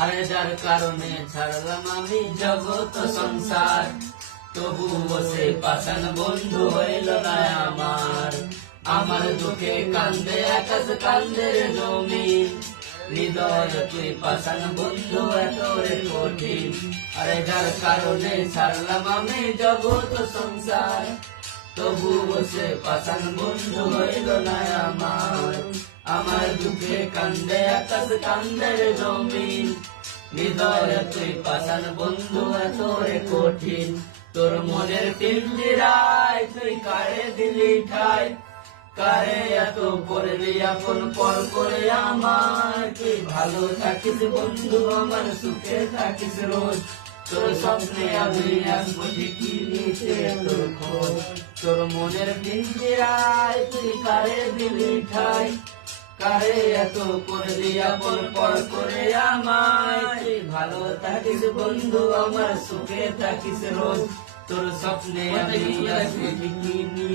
আরে যার কারণে ছাড়লাম আমি জগৎ সংসার, তবুও সে পাষাণ বন্ধু হইল না আমার। আমার দুঃখে কান্দে আকাশ কান্দে রে জমিন, হৃদয় তুই পাষাণ বন্ধু এত রে কঠিন। আরে যার কারণে ছাড়লাম আমি জগৎ সংসার, তবুও সে পাষাণ বন্ধু হইল না আমার। আমার দুঃখে কান্দে আকাশ কান্দে রে জমিন, হৃদয় তুই পাষাণ বন্ধু এত রে কঠিন। তোর মনের পিঞ্জিরায় তুই কারে দিলি ঠাই, কারে এত করলি আপন পর করে আমার। তুই ভালো থাকিস বন্ধু আমার, সুখে থাকিস রোজ, তোর স্বপ্নে আমি আসবো ঠিকই নিতে তোর খোঁজ। তোর মনের পিঞ্জিরায় তুই কারে দিলি ঠাই, কারে এত করলি আপন পর করে আমায়। তুই ভালো থাকিস বন্ধু আমার, সুখে থাকিস রোজ, তোর স্বপ্নে আমি আসবো ঠিকই নিতে।